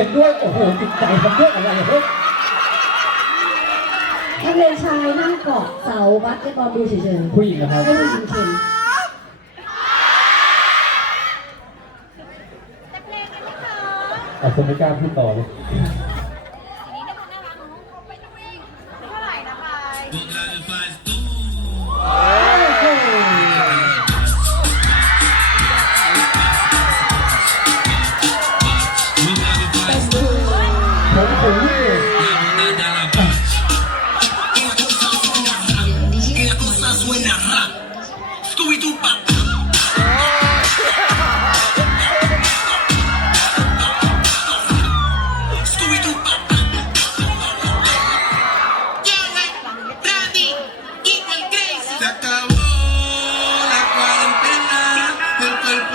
ห็นด้วย โอ้โหจิตใจทำด้วยอะไรเฮ้ยนักเรียนชายนั่งเกาะเสาบาสเกตบอลดูเฉยๆผู้หญิงนะครับให้ผู้หญิงเข็นอาจจะไม่กล้าพูดต่อเลยผม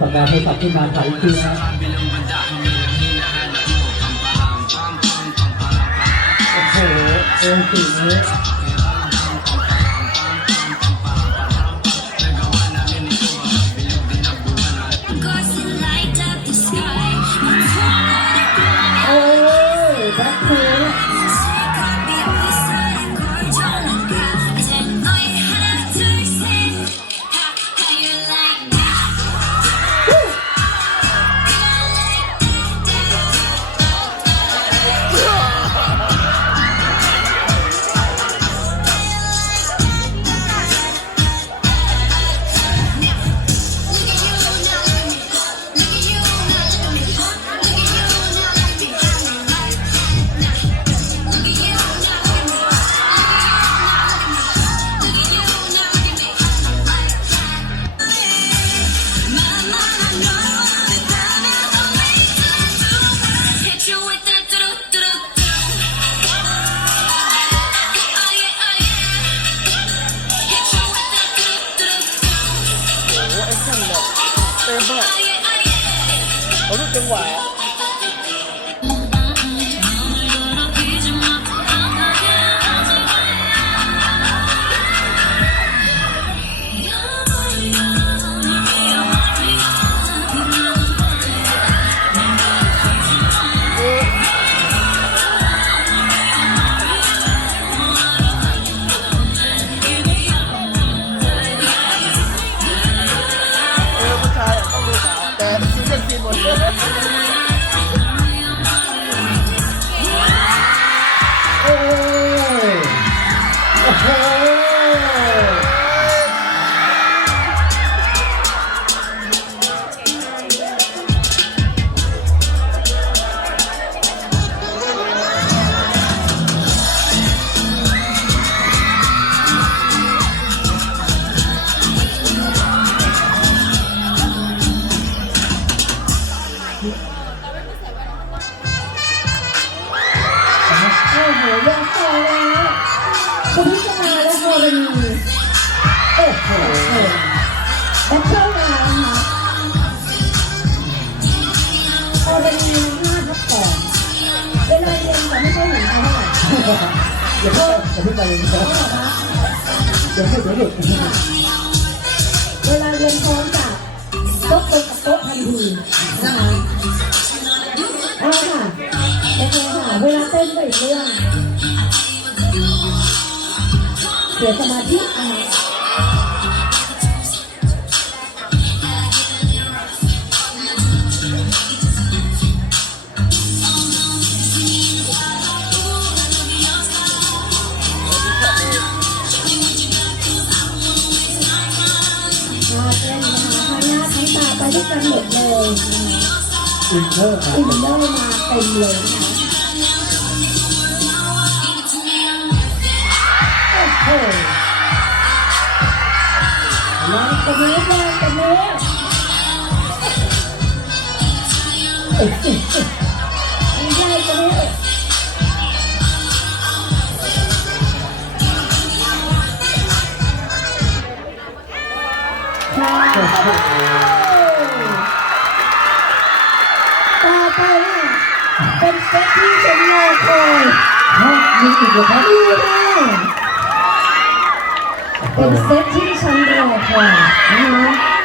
สัปดาห์โทรศัพท์ขึ้นมาถ่ายคืนนะโอ้โหเอ็นสี่นี้ yeah. เข โอ้โหยอแล้วคุณพิจารณาและโมเดนีโอ้โหแบ็คเทิลมานะคะโมเดนีหน้าทับสองเวลาเรียนจะไม่ค่อยเห็นเขาเท่าไหร่อย่าเพิ่งอย่าเพิ่งไปเลยนะเดี๋ยวหยุดเดี๋ยวหยุดเวลาเรียนพร้อมกับโต๊ะตรงกับโต๊ะทันทีนะคะเอาค่ะโอเคค่ะเวลาเต้นก็อีกเรื่อง เสียสมาธิอะมาเต้นนะคะทั้งหน้าทั้งตาไปด้วยกันหมดเลยนะคะอินเตอร์ครัอิบนเนอร์มาเต็มเลยนะคะ ลองตรงนี้ลองตรงนี้ไล่ตรงนี้ต่อไปเป็นเซตที่ฉันรอคอยมีอีกเหรอครับม เป็นเซตที่ดิฉันรอคอยนะคะ